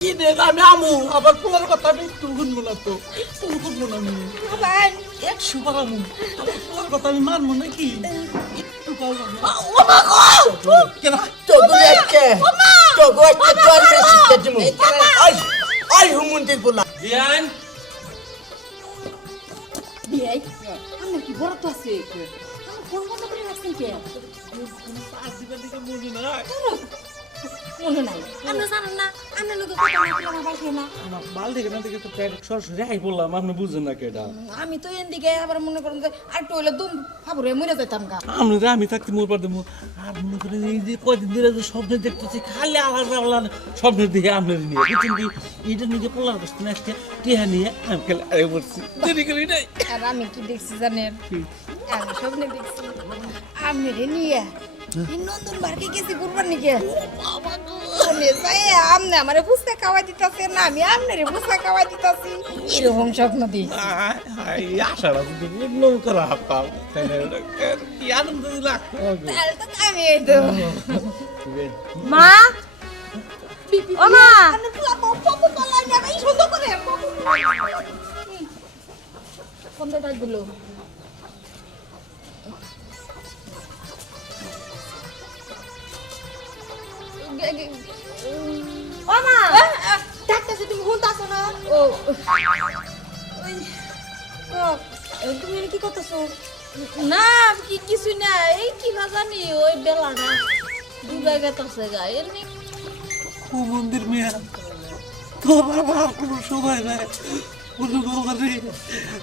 কি রে আমি আমু আবার পোলার কথা আমি একটু শুনবো না তো একটু শুনবো না আমি ভাই একশো বার আমু আবার পোলার কথা আমি মানবো নাকি একটু পাবো কেন তোগুলো একটা তোগো একটা তোর বেশি কাজমু আই হুমুন্দির বলা বিয়ান বিয়াই আমার কি বড় তো আছে আমি ফোন বন্ধ করে রাখছেন কে আসিবার দিকে মনে নাই মনে নাই আপনি জানেন না আপনি লোকে কথা না বলে আমার বাড়ি না আমার বাল দেখে না দেখে তো সরাসরি আই বললাম আপনি বুঝছেন না কেটা আমি তো এদিকে আবার মনে করেন যে আর তো হইলে দুম ফাবরে মরে যাইতাম গা আমি থাকতে মোর পার দেবো আর মনে করেন এই যে কয়দিন ধরে যে স্বপ্নে দেখতেছি খালি আলাদা আলাদা স্বপ্নের দিকে আপনার নিয়ে বুঝছেন কি এইটা নিজে পোলার বসতে না আজকে টিহা নিয়ে আমি খেলে আরে বলছি দেরি করি নাই আর আমি কি দেখছি জানেন আমি স্বপ্নে দেখছি আমি রে নিয়ে নন্দন বাড়কে গেছি কুরবানি কে আমনে আমারে ফুচকা খাওয়াই দিতাছে না আমি আমনে ফুচকা খাওয়াই দিতাছি এরকম স্বপ্ন দিই আশাটা কিন্তু বললাম করা হাতাম কি আনন্দ লাগতো তাহলে তো আমি এই তো মা ও মা কোনটা দিলো ও মা ডাক্তার তুমি শুনতাছো না ও তুমি কি করতেছো না কি কিছু না এই কি না জানি ওই বেলাটা ডুবে গেছে গা এমনি ও মন্দির মেয়া তোর বাবার কোনো সময় নাই কোনো দোকানে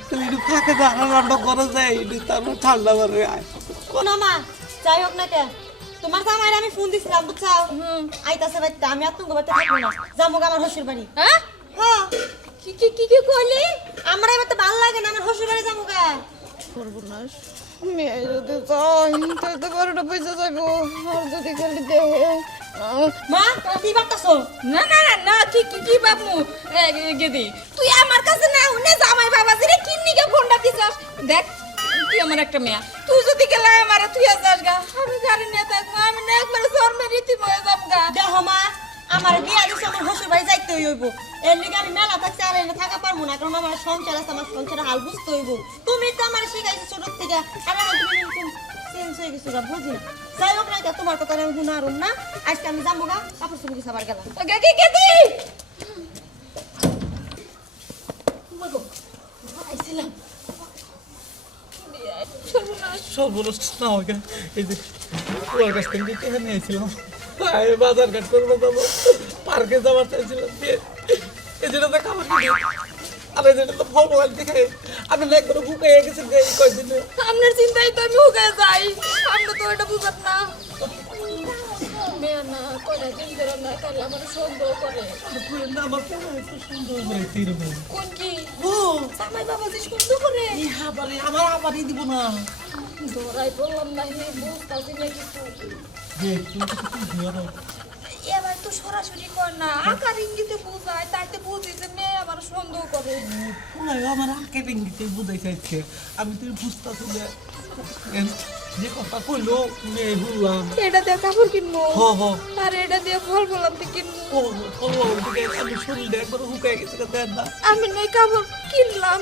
তাহলে একটু ফাঁকে দাঁড়া রান্না করা যায় তারপর ঠান্ডা মারে কোন মা যাই হোক না কে তোমার জামাইরে আমি ফোন দিছিলাম বুঝছো আইতাছে বাইতে আমি আর তুমি বাইতে থাকবো না যাবো আমার শ্বশুর বাড়ি হ্যাঁ হ্যাঁ কি কি কি কি কইলি আমার এবার তো ভালো লাগে না আমার শ্বশুর বাড়ি যাবো গা সর্বনাশ মেয়ে যদি যাই তাহলে তো বারোটা পয়সা যাবো আর যদি খালি দেহে মা কি বার্তাছো না না না না কি কি কি বাবু গেদি তুই আমার কাছে না হুনে জামাই বাবা রে কিন্নি কে ফোনটা দিছস দেখ তুই আমার একটা মেয়া তুই যদি গেলা আমার তুই যাস গা আমি গাড়ি নিয়ে থাকবো আমি না একবার শর্মে রীতি ময়ে যাব গা দেখো মা আমার বিয়া দিছে আমার শ্বশুর বাড়ি যাইতে হইব এর লিগে আমি মেলা থাকতে আর এনে থাকা পারবো না কারণ আমার সংসার আছে আমার সংসারে হাল বুঝতে হইব তুমি তো আমার শিখাইছো ছোট থেকে আর এখন তুমি চেঞ্জ হয়ে গেছো গা বুঝি না যাই হোক না তোমার কথা আমি গুণ আরুন না আজকে আমি যাবো গা কাপড় চুপড়ি সাবার গেলাম গেদি গেদি মগো আইছিলাম সর্বনাশ সর্বনাশ না হয় এই যে ওর কাছ থেকে টিহা নিয়েছিলাম বাজার ঘাট করবো যাবো পার্কে যাওয়ার চাইছিলাম এই যেটা তো খাবার কিনে আর এই যেটা তো ফল মোবাইল দেখে আমি না একবার বুকে গেছি এই কয়দিনে আপনার চিন্তায় তো আমি উগে যাই আপনি তো এটা বুঝেন না মেয়ে না কয়টা দিন ধরে না তাহলে আমার সন্দেহ করে না আমার কেমন একটু সুন্দর করে এরকম কোন কি ও জামাই বাবা যে সন্দেহ করে ইহা বলে আমার আবারই দিব না ধরাই পড়লাম না হে বুঝতাছি না কিছু যে তুই কিছু দিও না এবার তো সরাসরি কর না আকার ইঙ্গিতে বোঝায় তাইতে বুঝি যে মেয়ে আমার সন্দেহ করে পুরাই আমার আঁকে ভেঙ্গিতে বুঝাই চাইছে আমি তুই বুঝতেছি যে কথা কইলো মেয়ে বললাম এটা দিয়ে কাপড় কিনবো হ হ আর এটা দিয়ে ফল বললাম তো কিনবো আমি শরীরটা একবার হুকাই গেছে দেন না আমি নই কাপড় কিনলাম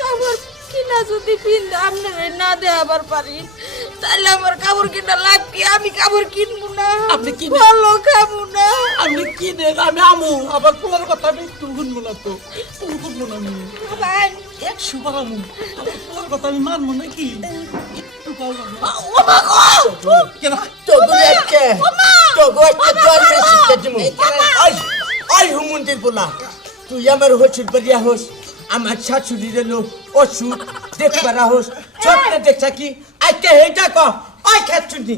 কাপড় কিনা যদি পিন আপনারে না দেয়া আবার পারি তাহলে আমার কাপড় কিনা লাগবে আমি কাপড় কিনবো না আপনি কিনে- ভালো খাবো না আমি কি রে আমি আমু আবার পোলার কথা আমি একটু শুনবো না তো একটু শুনবো না আমি ভাই একশো বার আমু আবার পোলার কথা আমি মানবো নাকি একটু পাবো কেন তোগুলো একটা তোগো একটা তোর বেশি কাজমু আই হুমুন্দির বলা তুই আমার হচ্ছিস বাড়িয়া হোস আমার শাশুড়ির লোক ওষুধ দেখবার হোস স্বপ্নে দেখছা কি আইতে হেইটা ক ওই খাচ্ছুনি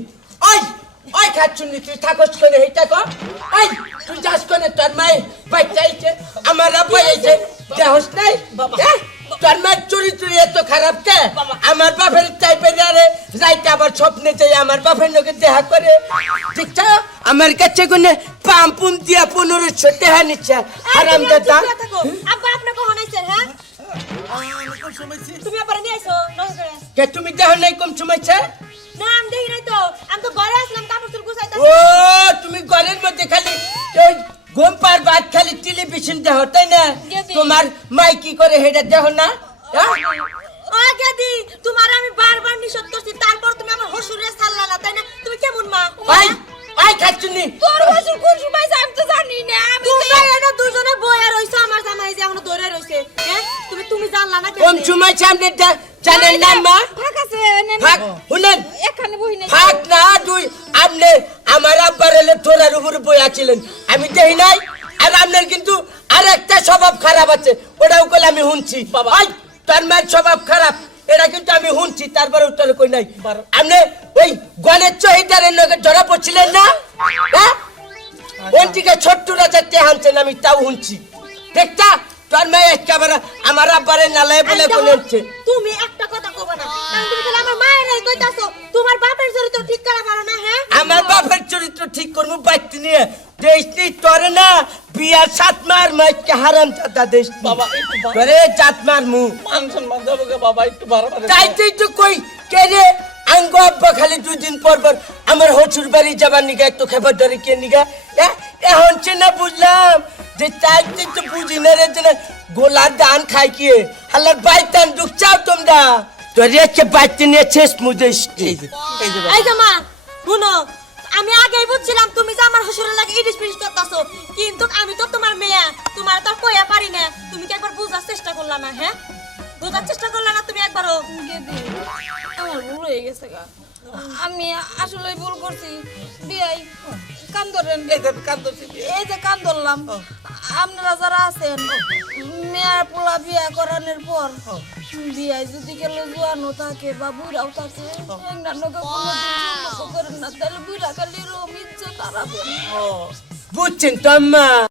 ওই খাচ্ছুনি তুই থাকস করে হেইটা ক ওই তুই যাস করে তোর মাই বাচ্চা আইছে আমার আব্বা আইছে দেহস নাই তোর মায়ের চরিত্র এত খারাপ কে আমার বাপের টাইপের আরে রাইতে আবার স্বপ্নে যাই আমার বাপের লোকে দেখা করে ঠিকঠাক আমার কাছে কোনে পাম্পুন দিয়া 1500 টাকা নিচ্ছে হারাম দাদা আব্বা আপনি কখন আইছেন হ্যাঁ তুমি আবার নিয়ে আইছো নজরে কে তুমি দেখো নাই কম সময়ছে না আমি দেখি নাই তো আমি তো ঘরে আসলাম কাপড় চুল গুছাইতাছি ও তুমি ঘরের মধ্যে খালি ওই গোম্পার বাদ খালি টেলিভিশন দেহ তাই না গেদি। তোমার মাই কি করে হেডা দেহ না হ্যাঁ? ও গেদি তোমার আমি বারবার নিষেধ করছি তারপর তুমি আমার হসুরে ছাড়লা না তাই না তুমি কেমন মা আই আই খাচ্ছুনি তোর বছর কোন সময় যায় আমি তো জানি না আমি তো তোমরা এটা দুজনে বইয়া রইছো আমার জামাই যে এখনো ধরে রইছে হ্যাঁ তুমি জানলা না কোন সময় সামনে জানেন না মা ফাঁক আছে ফাঁক শুনেন এখানে বহি নাই ফাঁক না তুই আপনি আমার আব্বার এলে তোলার উপরে বই আছিলেন আমি দেখি নাই আর আপনার কিন্তু আর একটা স্বভাব খারাপ আছে ওটাও কল আমি শুনছি বাবা। আই তোর মায়ের স্বভাব খারাপ এটা কিন্তু আমি শুনছি তারপরে উত্তর কই নাই বারো। আপনি ওই গণের চহিদারের নগে ধরা পড়ছিলেন না হ্যাঁ ওই দিকে ছোট্ট রাজাতে হানছেন আমি তাও শুনছি দেখতা তোর মেয়ে একেবারে আমার আব্বারে নালায় বলে বলেছে তুমি একটা কথা কবে না কারণ তুমি তাহলে আমার মায়ের এই কইতাছো তোমার বাপের চরিত্র ঠিক করা পারো না হ্যাঁ আমার বাপের চরিত্র ঠিক করবো বাইতে নিয়ে দেশনি তোরে না বিয়ার সাত মার মাইকে হারাম চাতা দেশ বাবা একটু তোরে জাত মার মু মান সম্মান যাবো গে বাবা একটু বাড়াবাড়ি তাইতেই তো কই কে রে আঙ্গ আব্বা খালি 2 দিন পর পর আমার হচুর বাড়ি যাবার নিগা একটু খাবার ধরে কে নিগা এখন না বুঝলাম যে তাইতেই তো বুঝি না রে যে না গোলার দান খাই কি হালার বাইতান দুঃখ চাও তোমরা তোরে কে বাইতে নিয়ে শেষ মুদেশ এই যে এই যে মা শুনো আমি আগেই বুঝছিলাম তুমি যে আমার হসুরের লাগে ইডিস পিডিস করতাছো কিন্তু আমি তো তোমার মেয়ে তোমার তো আর কইয়া পারি না তুমি কি একবার বুঝার চেষ্টা করলা না হ্যাঁ বুঝার চেষ্টা করলা না তুমি একবারও গেদি আমার ভুল হয়ে গেছে গা আমি আসলে ভুল করছি বিয়াই কান ধরেন এই যে কান্দছি এই যে কান ধরলাম আপনারা যারা আছেন মেয়ার পোলা বিয়া করানোর পর বিয়ায় যদি গেলে জোয়ানো থাকে বা বুড়াও থাকে অন্যান্যকে কোনোদিন করেন না তাহলে বুড়া খালি রমিত তারা বুঝছেন তো আম্মা